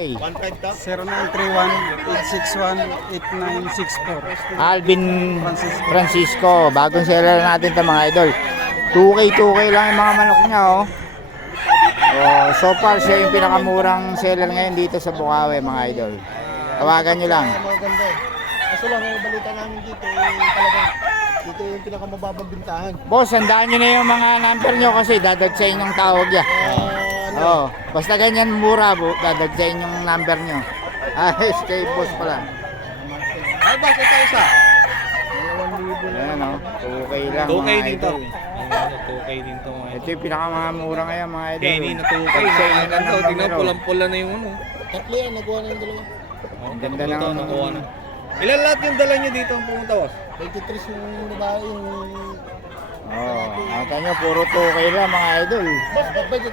Hey, 1.5 to? 0931-861-8964. Alvin Francisco. Francisco, bagong seller natin to mga idol. 2K, 2K lang yung mga manok niya oh. Oh, so far siya yung pinakamurang seller ngayon dito sa Bukawi mga idol. Tawagan nyo lang. Eh. Kaso lang, yung balita namin dito, eh, talagang dito yung pinakamababang bintahan. Boss, handaan nyo na yung mga number nyo kasi dadagsayin yung tawag ya. Ah, ano? Oh, basta ganyan mura, bu, dadagsayin yung number nyo. Ayos kay boss pala. Ay, bakit tayo isa? Ayan oh, 2K lang 2K mga din to. idol. Ayan, 2K din to mga Ito yung pinakamamura ngayon mga idol. Kenny na 2K. Dagsayin nyo lang Nakakanta. ng Tingnan numero. pulang-pula na yung ano. Tatlo yan, nagawa na yung dalawa. Oh, Ganda tatlo to, ng- nakuha na. Ilan lahat yung dala nyo dito ang pumunta boss? 23 yung babae yung... Oh, nakita nyo, puro 2K lang mga idol. Boss, 23,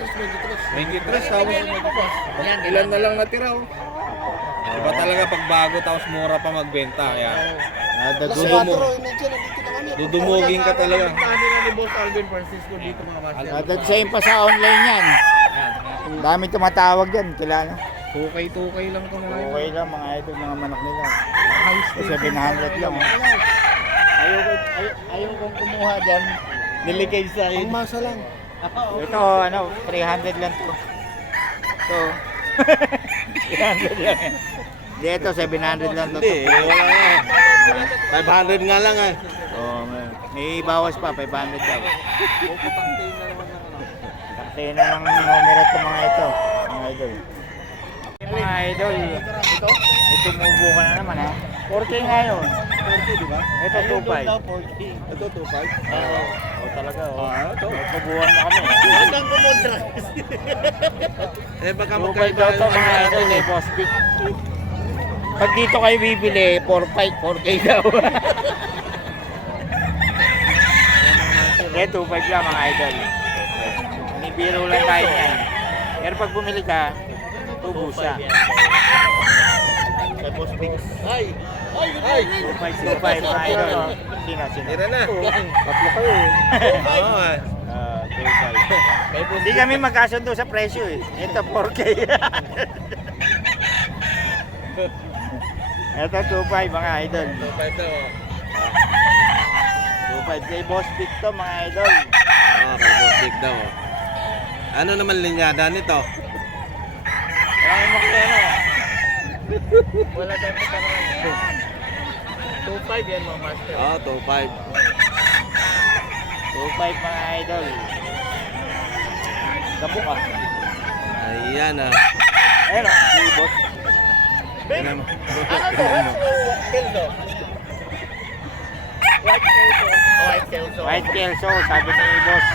23. 23 tapos ilan na lang natira oh. Iba talaga pag bago tapos mura pa magbenta. Las Nadagsayin 4, eh, na. Dudumugin ka talaga. ni Boss Alvin Francisco dito mga master. nadagsayin pa sa online yan. Dami tumatawag yan, kilala. 2K, 2K lang to mga idol. 2K lang mga idol, mga manok nila. Kasi 700 lang. Oh. Ayaw, ko, ayaw, ayaw kong kumuha dyan. Niligay sa akin. Ang masa lang. Ito, ano, 300 lang to. Ito. 300 lang yan. Hindi, ito, 700 lang to. Hindi, wala na. 500 nga lang ah. Oh, may, may bawas pa, 500 daw. Taktayin na ng numero ito mga ito. Mga idol. Mga idol, ito, ito mubo ka na naman ha. 4K ngayon. 40, di ba? Ito, 2.5. 40. Ito, 2.5. Oo, oh, talaga oh. Ah, ito. Tubuhan na kami. Hanggang kumodra. eh, baka 2.5 daw to mga idol eh, boss Vic. Pag dito kayo bibili, 4.5, 4K daw. Kaya 2.5 lang mga idol. Binibiro lang tayo niyan. Pero pag bumili ka, tubo siya. Kay Boss Big. Ay! Ay! Ay! 2.5, 2.5 mga idol. Sino, sino? Tira na. Tatlo kayo eh. Oo. ah. Ah, 2.5. Hindi kami magkasundo sa presyo eh. Ito 4K. Ito 2.5 mga idol. 2.5 daw. oh. 2.5 kay Boss Vic to mga idol. Ah, kay Boss Dick daw. Ano naman linyada nito? Marami mo kayo Wala tayong pagkakaroon. 2.5 yan mga master. Oo, 2.5. 2.5 mga idol. Kapok ah. Ayan ah. Ayun o, si Boss. Mo. Ano to? Kelso. White Kelso. White Kelso. White Kelso, sabi ni Boss.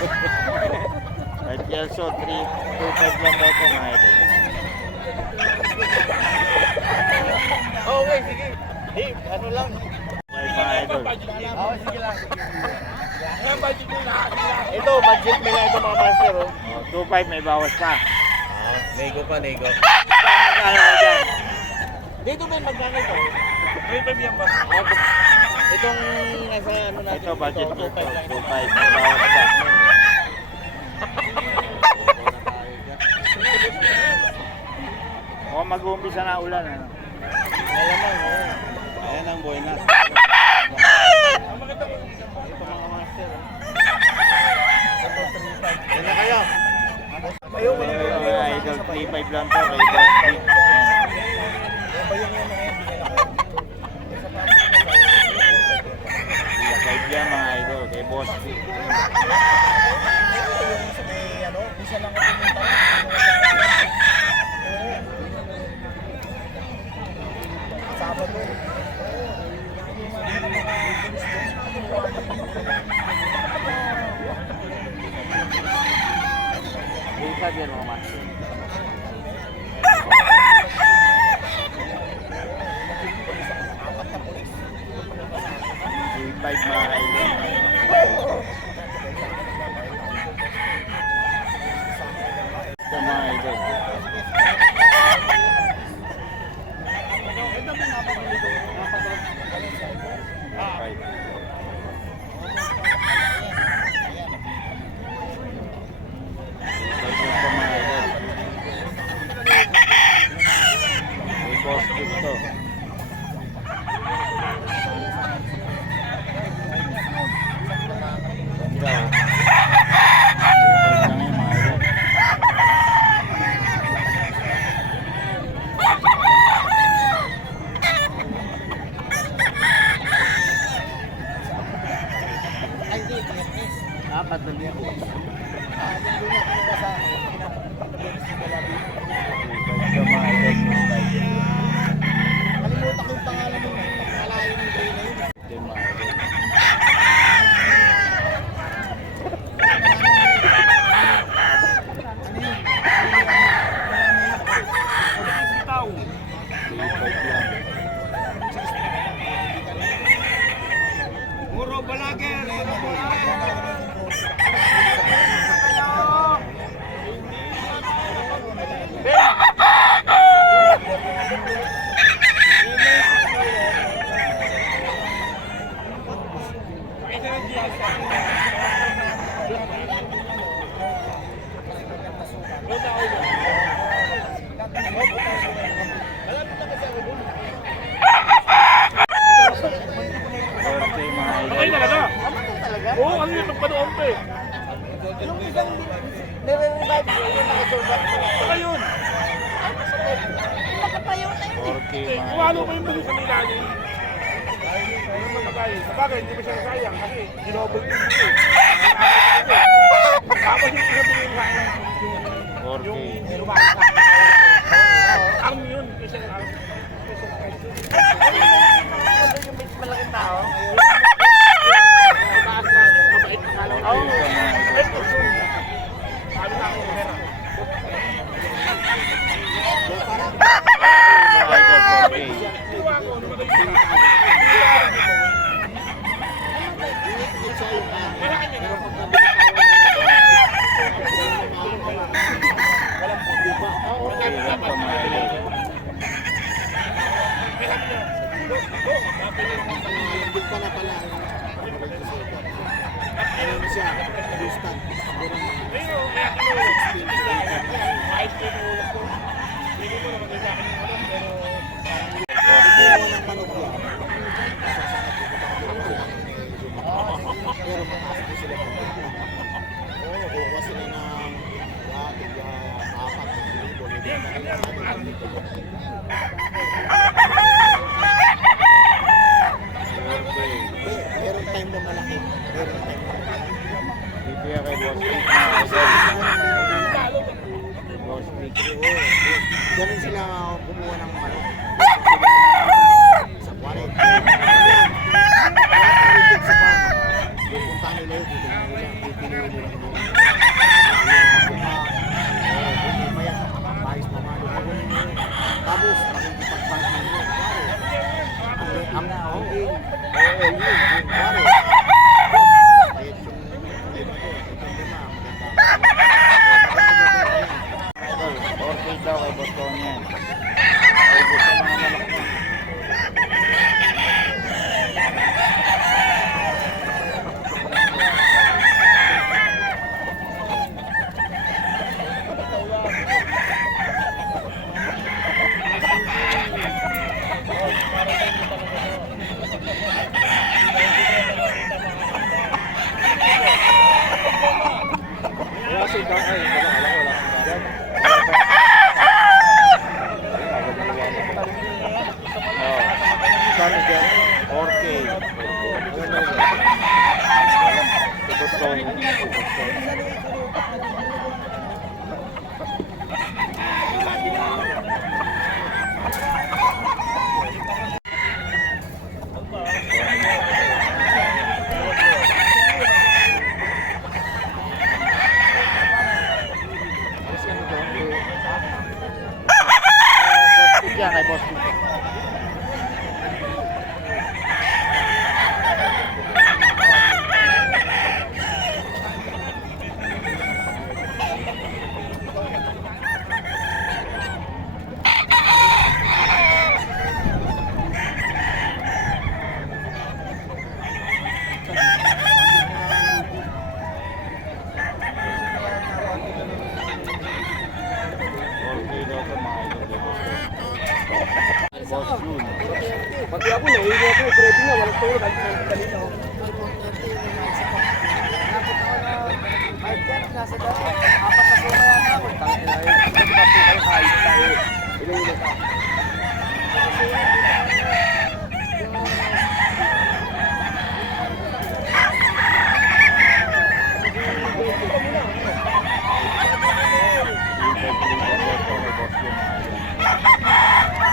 White Kelso, 3, 2.5 lang daw ito mga idol. Okay, sige. Di, ano lang. 5 mga idol. Oo, sige lang. Ayan, budget nila. Ito, budget nila ito mga master. Oh. Oh, 2.5 may bawas pa. Ah, nego pa, nego. Magkano na dyan? Dito may magkano ito? 3.5 yan ba? Itong nasa ano natin. Ito budget ko 2.5 lang. 2.5 may bawas pa. Mag-uumpisa na ulan. Ano? Alamang, oh. Ayan ang boy na. Ito mga master. oh. Ito, 3.5. Yan na kayo. Mo mga idol, 3.5 lang to kay Boss Vic. Ayan. Five yan mga idol kay Boss ano, isa lang Brincadeira, mamãe. Bye bye. Din mga master. 4K mga Kung idol. ba yung buli sa Milani? Ayun naman bagay. Sa bagay, hindi ba siya nasayang kasi ginobol din siya. Tapos yung sa akin, 4K. yung lumakas. Arm yun. Kasi arm. Yung malaking tao. Mataas na. Mabait na kalaw. Oo. Mabait na yun. Sabi na ako, pera. Mga idol, 4K. Tuwa ko, ano ba ito? Ilan pa mga idol. Meron time na malaki. Meron time na malaki. Yan kay Boss Vic mga idol. Boss Vic. Ganun sila kumuha ng manok. Sa. Lahat ng reject sa farm. Pupuntahan nila yun. Titignan nila. Pipiliin nila. Maya, ayos na mga Tapos, makikipag-bank nila. Ang ang oo, yun, yun, pare. Kahit yung iba ko, itong lima, maganda. Idol, 4K daw kay Boss Tony yan. Ubus sa mga manok niya. Wala si Dang ay, wala, wala, wala. Oh. Saan dyan? 4K. Kay Boss Tony. Kay Boss Tony. Boss Vic yan kay Boss Vic. Okay daw ito mga idol kay Boss Tony. Boss Jun. Pati ako, nahihiwa ko, pwede nga, walang tulog, ang kanina. Ilang